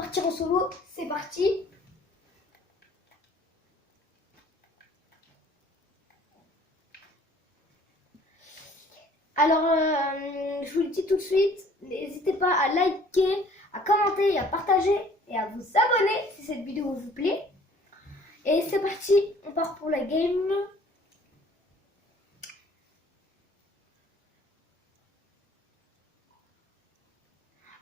partir en solo. C'est parti. Alors, je vous le dis tout de suite, n'hésitez pas à liker, à commenter, à partager et à vous abonner si cette vidéo vous plaît. Et c'est parti, on part pour la game.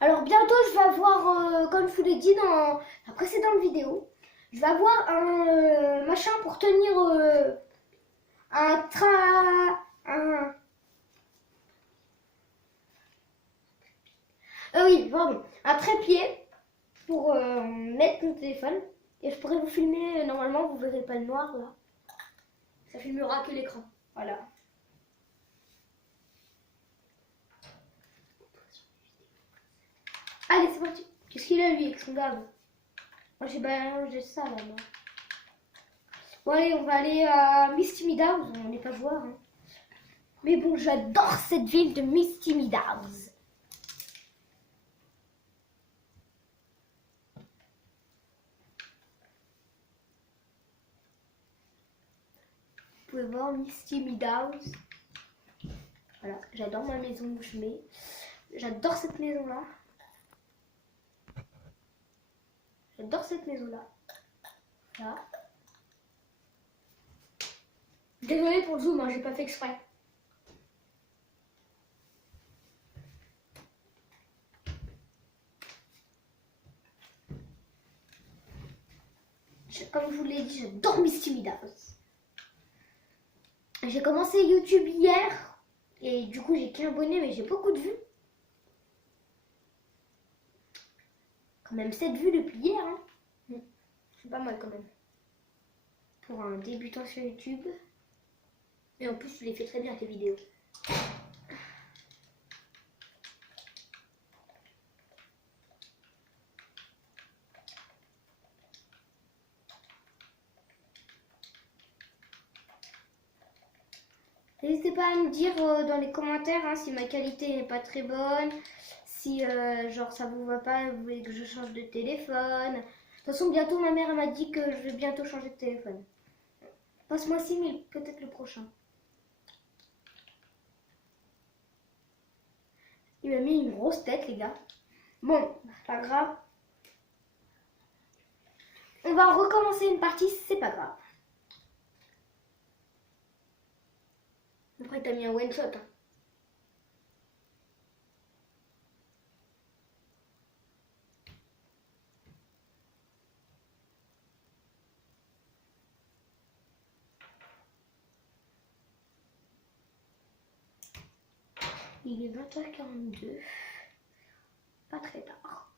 Alors bientôt je vais avoir, comme je vous l'ai dit dans la précédente vidéo, je vais avoir un machin pour tenir oui, pardon, un trépied pour mettre mon téléphone. Et je pourrais vous filmer, normalement vous verrez pas le noir là. Ça filmera que l'écran, voilà. Allez, c'est parti. Qu'est-ce qu'il a lui avec son gave? Moi j'ai ça là. Moi. Bon allez, on va aller à Misty Meadows. On n'est pas joueur. Hein. Mais bon, j'adore cette ville de Misty Meadows. Vous pouvez voir Misty Meadows. Voilà, j'adore ma maison où je mets. J'adore cette maison là. J'adore cette maison là. Là. Désolée pour le zoom, hein, j'ai pas fait exprès. Comme je vous l'ai dit, j'adore Misty Meadows. J'ai commencé YouTube hier et du coup j'ai qu'un abonné mais j'ai beaucoup de vues. Quand même 7 vues depuis hier. Hein. C'est pas mal quand même. Pour un débutant sur YouTube. Et en plus tu les fais très bien tes vidéos. N'hésitez pas à me dire dans les commentaires hein, si ma qualité n'est pas très bonne, si genre ça vous va pas, vous voulez que je change de téléphone. De toute façon bientôt ma mère m'a dit que je vais bientôt changer de téléphone. Pas ce mois-ci mais peut-être le prochain. Il m'a mis une grosse tête les gars. Bon, c'est pas grave. On va recommencer une partie, c'est pas grave. Après, t'as mis un one shot. Hein. Il est 20h42. Pas très tard.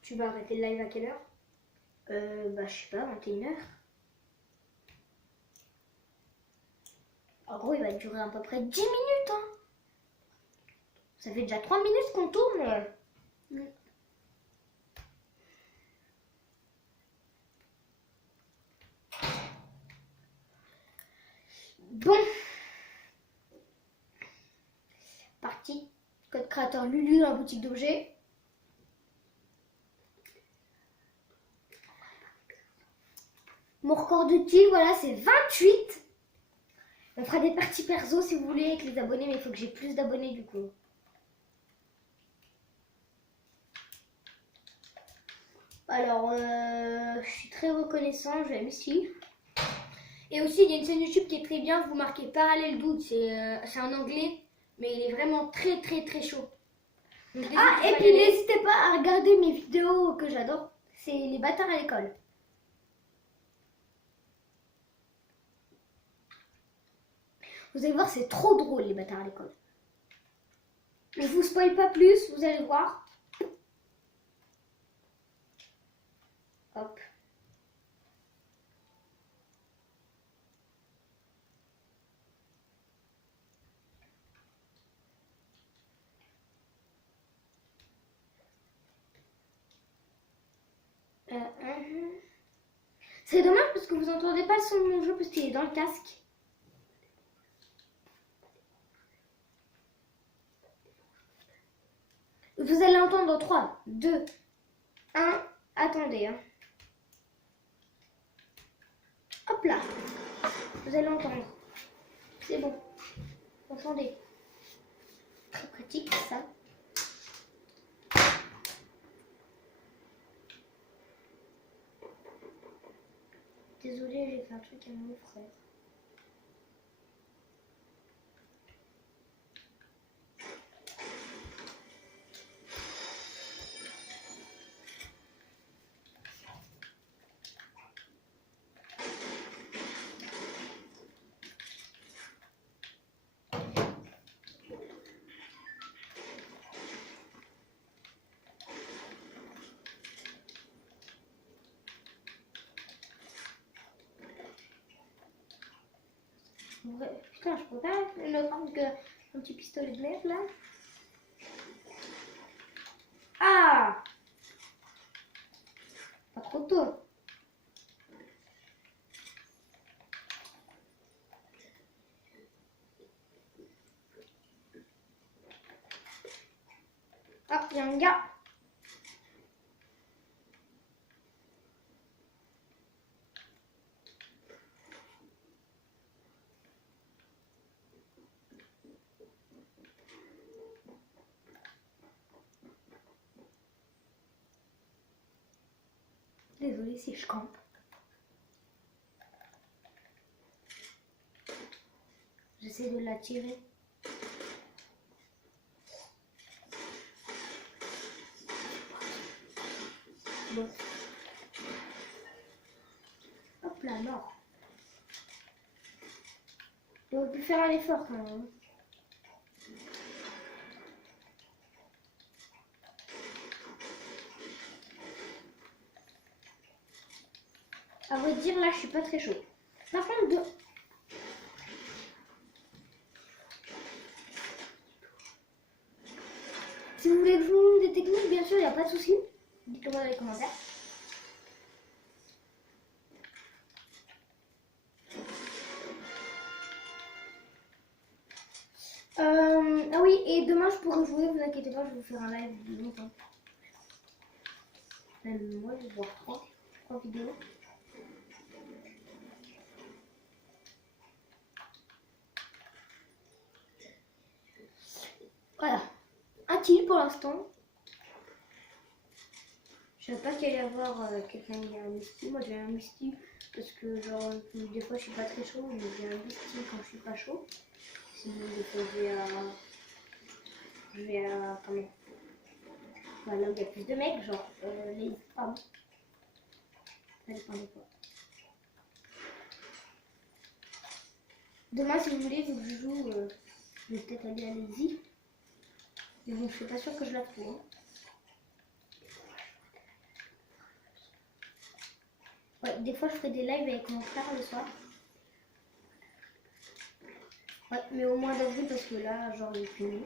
Tu vas arrêter le live à quelle heure? Bah, je sais pas, 21h. En gros, il va durer à peu près 10 minutes. Hein. Ça fait déjà 3 minutes qu'on tourne. Bon. Parti. Code créateur Lulu dans la boutique d'objets. Mon record de kills, voilà, c'est 28. On fera des parties perso si vous voulez avec les abonnés, mais il faut que j'ai plus d'abonnés du coup. Alors, je suis très reconnaissant, je vais ici. Et aussi, il y a une chaîne YouTube qui est très bien, vous marquez Parallel Dude, c'est en anglais, mais il est vraiment très très très chaud. Donc, et puis n'hésitez pas à regarder mes vidéos que j'adore, c'est les bâtards à l'école. Vous allez voir, c'est trop drôle les bâtards à l'école. Je vous spoil pas plus, vous allez voir. Hop. C'est dommage parce que vous entendez pas le son de mon jeu parce qu'il est dans le casque. Vous allez entendre 3, 2, Attendez. Hein. Hop là. Vous allez entendre. C'est bon. Entendez. Très pratique ça. Désolée, j'ai fait un truc à mon frère. Putain, je peux pas le prendre qu'un petit pistolet de merde là. Ah! Pas trop tôt. Ah, il y a un gars. Désolée si je campe. J'essaie de l'attirer. Bon. Hop là, mort. J'aurais pu faire un effort quand même. À vrai dire, là, je suis pas très chaud. Par contre, si vous voulez que je vous montre des techniques, bien sûr, il n'y a pas de souci. Dites-le moi dans les commentaires. Ah oui, et demain, je pourrai jouer, vous inquiétez pas, je vais vous faire un live de longtemps. Même moi, je vais voir trois vidéos. Voilà, un kill pour l'instant. Je savais pas qu'il allait y avoir quelqu'un qui a un misty. Moi j'ai un misty parce que genre des fois je suis pas très chaud, mais j'ai un misty quand je suis pas chaud. Sinon des fois je vais à comment. Voilà, il y a plus de mecs, genre les femmes. Ça dépend des fois. Demain si vous voulez, vu que je joue, je vais peut-être aller à l'Easy. Mais bon, je suis pas sûre que je la trouve. Hein. Ouais, des fois je ferai des lives avec mon frère le soir. Ouais, mais au mois d'avril parce que là, genre, il est fini.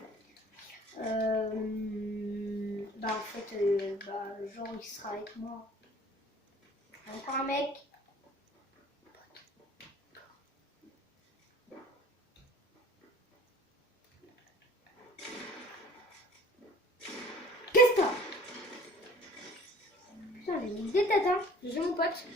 Bah, en fait, genre, il sera avec moi. Encore un mec. Qu'est-ce que t'as? Putain, j'ai mis des têtes, hein. J'ai mon pote.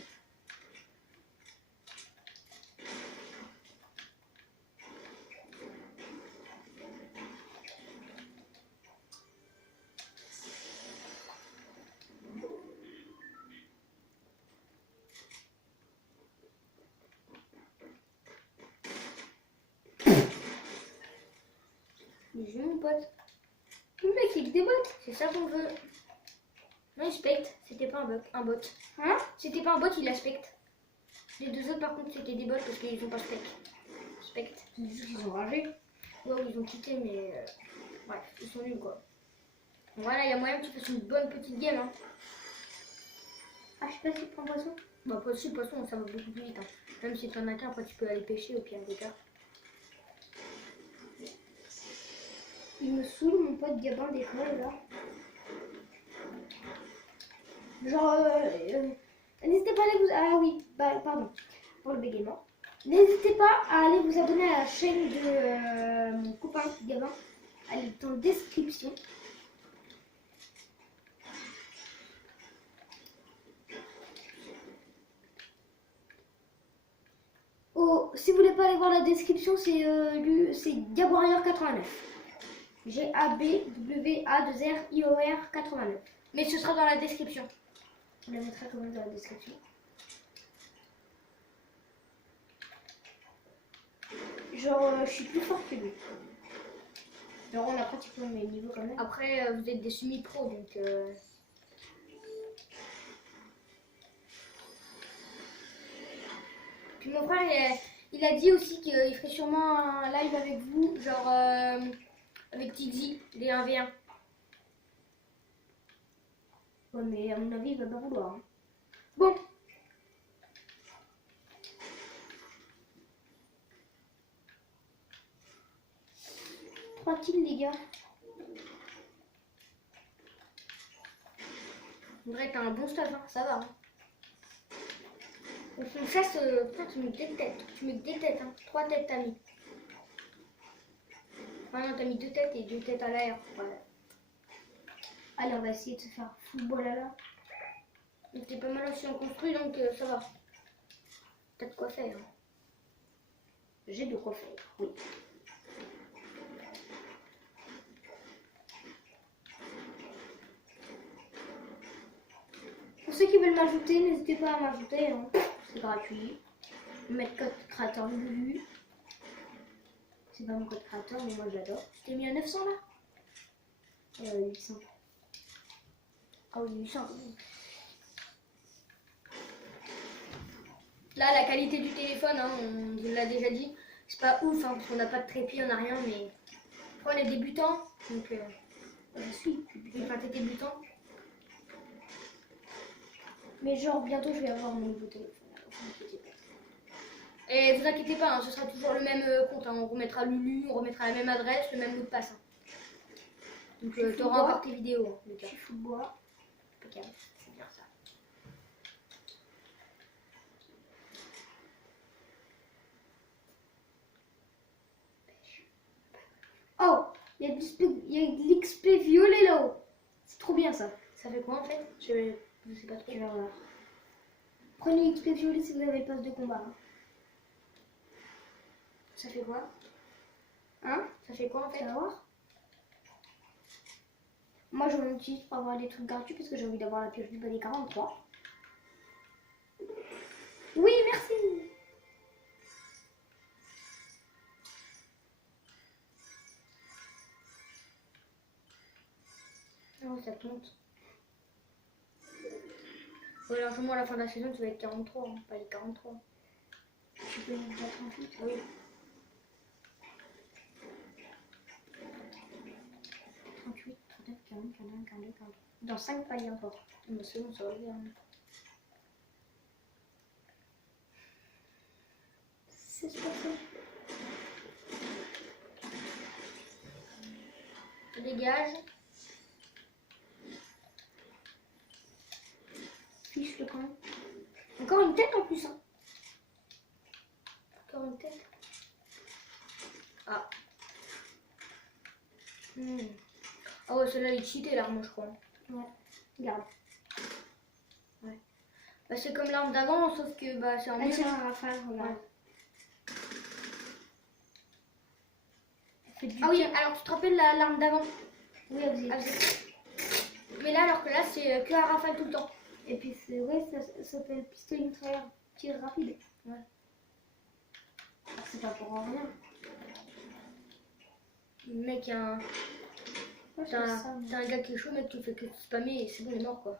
J'ai mon pote. Le mec, il des bots. C'est ça qu'on veut. Non, il specte. C'était pas un bot. Hein? C'était pas un bot, il aspecte. Les deux autres, par contre, c'était des bots parce qu'ils font pas specte. Ils ont ragé. Ouais, ils ont quitté, mais bref, ils sont nuls quoi. Voilà, il y a moyen que tu fasses une bonne petite game. Hein. Ah, je sais pas si tu prends poisson. Bah, poisson, ça va beaucoup plus vite. Hein. Même si tu en as qu'un, après tu peux aller pêcher au pire des cas. Il me saoule, mon pote Gabin, des fois, là. Genre, n'hésitez pas à aller vous... Ah oui, bah, pardon, pour le bégaiement. N'hésitez pas à aller vous abonner à la chaîne de mon copain Gabin. Elle est en description. allez voir la description, c'est Gabriel 89. G-A-B-W-A-2-R-I-O-R 89. Mais ce sera dans la description. Je le mettrai quand même dans la description. Genre, je suis plus fort que lui. Genre, on a pratiquement le même niveau quand même. Après, vous êtes des semi-pros, donc... Puis mon frère, il a dit aussi qu'il ferait sûrement un live avec vous, genre avec Tixi, des 1v1. Ouais, mais à mon avis, il va pas vouloir. Hein. Bon. Tranquille, les gars. On dirait que t'as un bon staff, hein. Ça va. Hein. On chasse, putain, tu mets 2 têtes. Tu mets 2 têtes, hein. 3 têtes t'as mis. Ah non, t'as mis 2 têtes et 2 têtes à l'air. Voilà. Allez, on va essayer de se faire football à la. Donc t'es pas mal aussi en construit, donc ça va. T'as de quoi faire. J'ai de quoi faire, oui. Pour ceux qui veulent m'ajouter, n'hésitez pas à m'ajouter. Hein. C'est gratuit. Mettre code créateur Lulu. C'est pas mon code créateur, mais moi j'adore. Je t'ai mis à 900 là 800. Ah oui, 800. Là, la qualité du téléphone, hein, on vous l'a déjà dit, c'est pas ouf, hein, parce qu'on n'a pas de trépied, on n'a rien, mais après, on est débutant, donc je suis enfin, t'es débutant. Mais genre, bientôt, je vais avoir mon nouveau téléphone. Et vous inquiétez pas, hein, ce sera toujours le même compte. Hein, on remettra Lulu, on remettra la même adresse, le même mot de passe. Hein. Donc tu auras encore tes vidéos. Hein, je suis bois. Impeccable, c'est bien ça. Oh, il y a de l'XP violet là-haut. C'est trop bien ça. Ça fait quoi en fait? Je sais pas trop. Je vais voir. Prenez l'XP violet si vous avez le pass de combat. Hein. Ça fait quoi? Hein? Ça fait quoi en fait? Tu vas voir. Moi je l'utilise pour avoir des trucs gratuits parce que j'ai envie d'avoir la pioche du bonnet 43. Oui, merci! Oh, ça te monte. Ouais, largement à la fin de la saison, tu vas être 43, hein, pas les 43. Tu peux mettre 38? Oui. Dans 5 paliers encore. Mais c'est bon, ça va bien. C'est super ça. Dégage. Fiche le camp. Encore une tête en plus. Hein. Encore une tête. Ah. Ah ouais, celui-là il est cheaté l'arme, je crois. Ouais, regarde. Ouais. Bah, c'est comme l'arme d'avant, sauf que bah, c'est en mieux. Tiens, Raphaël, regarde. Ouais. Ah oui, alors tu te rappelles l'arme d'avant? Oui, elle faisait. Mais là, alors que là, c'est que à rafale tout le temps. Et puis, c'est ouais, ça s'appelle pistolet mitrailleur, tir rapide. Ouais. C'est pas pour rien. Le mec, t'as un gars qui est chaud, mec, qui fait que spammer et c'est bon, il est mort quoi.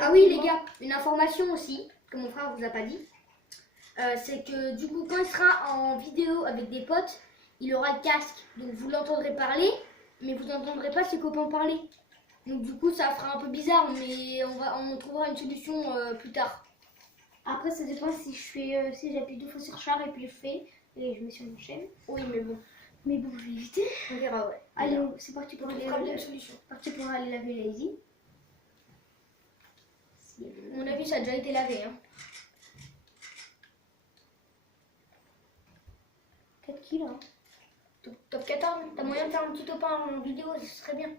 Ah oui, les gars, une information aussi, que mon frère vous a pas dit. C'est que du coup, quand il sera en vidéo avec des potes, il aura le casque. Donc vous l'entendrez parler, mais vous n'entendrez pas ses copains parler. Donc du coup, ça fera un peu bizarre, mais on trouvera une solution plus tard. Après, ça dépend si je fais, si j'appuie 2 fois sur char et puis je fais, et je mets sur une chaîne. Oui, mais bon. Mais bon, je vais éviter. On verra, ouais. Allez, c'est parti pour aller laver. Parti pour aller laver Lazy. À mon avis, ça a déjà été lavé. Hein. 4 kilos. Hein. Top 14, t'as moyen de faire un petit top 1 en vidéo, ce serait bien.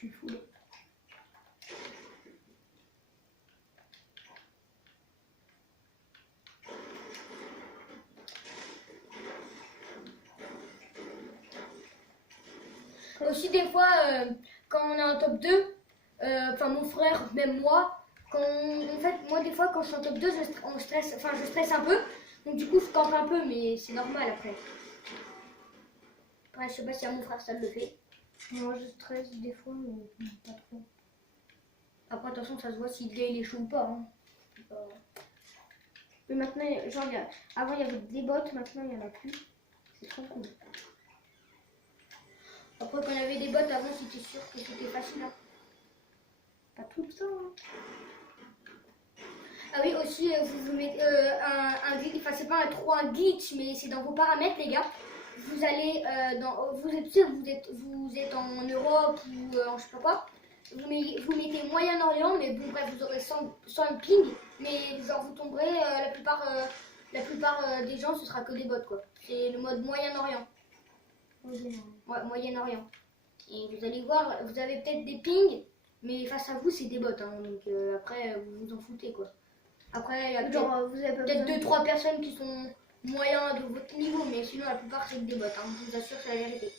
suis full. Aussi des fois, quand on est en top 2, enfin mon frère, même moi, en fait, moi des fois quand je suis en top 2, je stresse un peu. Donc du coup, je campe un peu, mais c'est normal après. Après, je sais pas si à mon frère ça le fait. Moi je stresse des fois, mais pas trop. Après, attention, ça se voit si le gars il est chaud ou pas. Hein. Mais maintenant, genre, avant il y avait des bots, maintenant il y en a plus. C'est trop cool. Après, quand il y avait des bots avant, c'était sûr que c'était facile. Hein. Pas tout le temps. Hein. Ah oui, aussi, vous mettez un glitch, enfin, c'est pas trop un glitch, mais c'est dans vos paramètres, les gars. Vous allez vous êtes sûr, vous êtes en Europe ou en je sais pas quoi. Vous mettez Moyen-Orient, mais bon, bref, vous aurez 100 ping, mais genre vous tomberez, la plupart des gens, ce sera que des bots, quoi. C'est le mode Moyen-Orient. Ouais, Moyen-Orient. Et vous allez voir, vous avez peut-être des pings, mais face à vous, c'est des bots, hein, donc après, vous vous en foutez, quoi. Après, il y a peut-être 2-3 personnes qui sont moyens de votre niveau, mais sinon la plupart c'est des bots, hein. Je vous assure que c'est la vérité.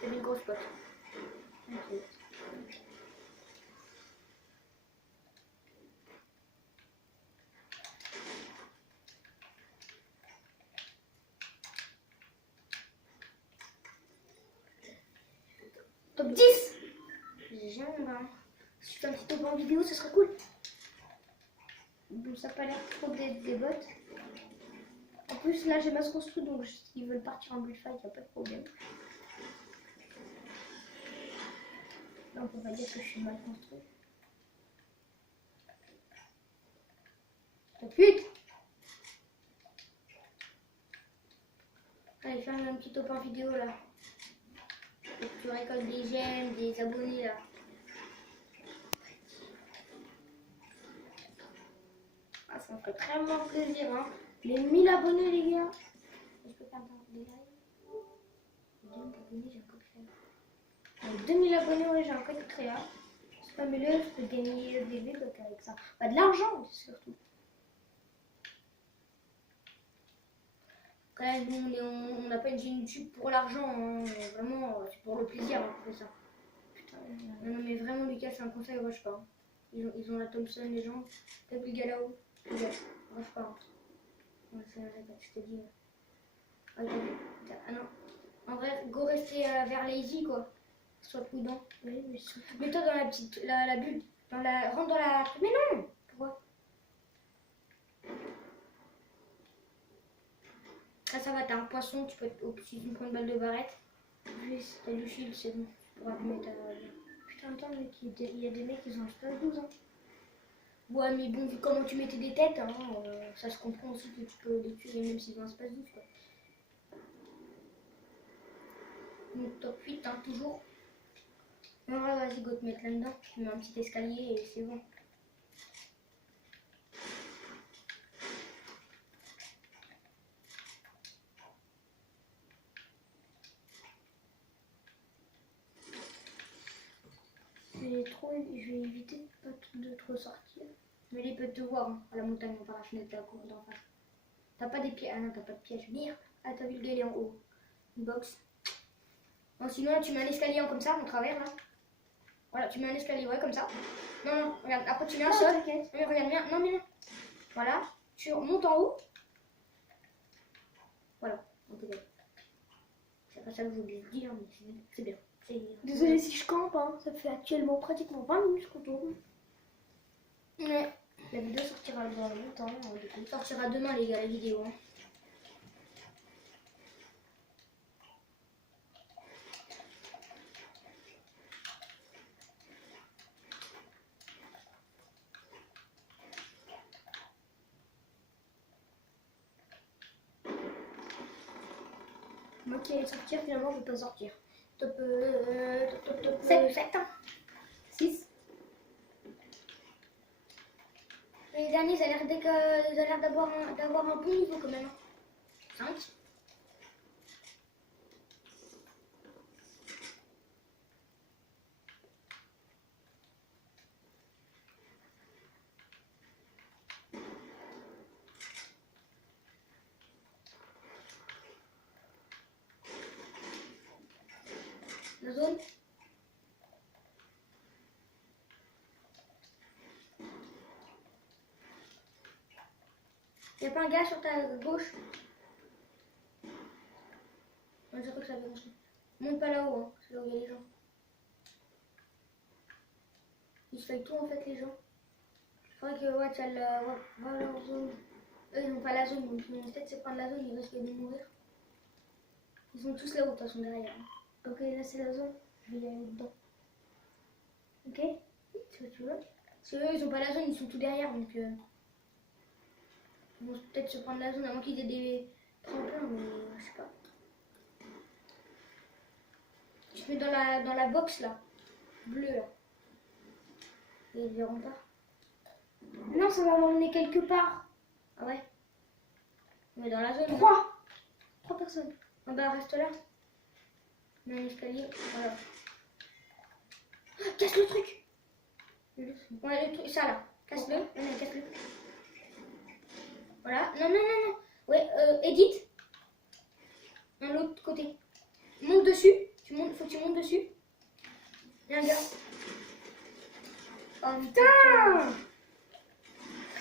C'est des grosses bots. Okay. Top 10. J'aimerais. Si tu fais un petit top en vidéo, ce serait cool. Bon, ça n'a pas l'air trop d'être des bots. En plus, là, j'ai masse construit, donc s'ils veulent partir en bullfight, il n'y a pas de problème. Là, on peut pas dire que je suis mal construit. Top 8. Allez, fais un petit top en vidéo là. Et que tu récoltes des j'aime, des abonnés là. Ah, ça me ferait vraiment plaisir, hein. Les 1000 abonnés, les gars. Je peux faire des lives. 2000 abonnés, j'ai un code créa. Avec 2000 abonnés, ouais, j'ai un code créa. Spammez-le, je peux gagner des V-Bucks avec ça. Pas de l'argent, surtout. Quand même, on n'a pas une chaîne YouTube pour l'argent, hein. Vraiment, c'est pour le plaisir hein, qu'on fait ça. Putain, Non, mais vraiment, Lucas, c'est un conseil, rush pas. Hein. Ils ont la Thompson, les gens. T'as vu le gars là-haut? Rush pas. Hein. Ouais, c'est vrai, je te dis. Ah, t'as vu? Ah non. En vrai, go rester vers Lazy, quoi. Sois prudent. oui, mais Mets-toi dans la petite, la bulle. Rentre dans la... Mais non! Pourquoi? Ah, ça va, t'as un poisson, tu peux si tu me prends une balle de barrette. Oui, t'as du shield, c'est bon. Tu pourras te mettre à... putain, attends, mec, il y a des mecs qui ont pas 12 ans. Ouais, mais bon, vu comment tu mettais des têtes, hein, ça se comprend aussi que tu peux les tuer même s'ils ont un space 12, quoi. Donc top 8, hein, toujours. Non, ouais, vas-y, go te mettre là-dedans. Tu mets un petit escalier et c'est bon. Je vais éviter de trop sortir. Mais il peut te voir hein, à la montagne, par la fenêtre, la cour d'en face. T'as pas des pièges. Ah non, t'as pas de piège. Merde. Ah, t'as vu le gars, il est en haut. Une box. Bon, sinon, là, tu mets un escalier comme ça, en travers, là. Voilà, tu mets un escalier, ouais, comme ça. Non, non, regarde. Après, tu mets un sol. Non, mais regarde bien. Non, mais non. Voilà. Tu remontes en haut. Voilà. C'est pas ça que je voulais dire, mais c'est bien. Désolée si je campe, hein. Ça fait actuellement pratiquement 20 minutes qu'on tourne. Ouais. La vidéo sortira dans longtemps. Du coup. Sortira demain, les gars, la vidéo. Hein. Moi qui allais sortir, finalement, je vais pas sortir. Top 7, 7 hein. 6. Les derniers, ça a l'air d'avoir un bon niveau quand même. 5. La zone. Y'a pas un gars sur ta gauche? Ouais, je crois que ça vient aussi. Monte pas là-haut, hein. C'est là où il y a les gens. Ils se font tout en fait, les gens. Faudrait que ouais, tu as la. Ouais, va leur zone. Eux, ils n'ont pas la zone, donc ils vont peut-être se prendre la zone, ils risquent de mourir. Ils sont tous là-haut, de toute façon, derrière. Ok, là c'est la zone. Je vais y aller dedans. Ok. Tu veux? Parce qu'eux, ils ont pas la zone, ils sont tout derrière, donc ils vont peut-être se prendre la zone avant qu'ils aient des tremplins, mais je sais pas. Je te mets dans la box là, bleue là. Et ils verront pas. Non, ça va m'emmener quelque part. Ah ouais? Mais dans la zone. 3 personnes. Ah bah reste là. Dans l'escalier, voilà. Casse le truc! Ouais, le truc, ça là. Casse-le. Non, casse-le. Voilà. Non, non, non, non. Ouais, Edith. Dans l'autre côté. Monte dessus. Faut que tu montes dessus. Il y a un gars. Oh putain!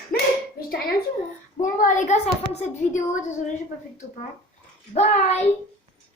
Mais je t'ai rien dit moi. Bon bah les gars, c'est la fin de cette vidéo. Désolé, j'ai pas fait de top 1. Bye!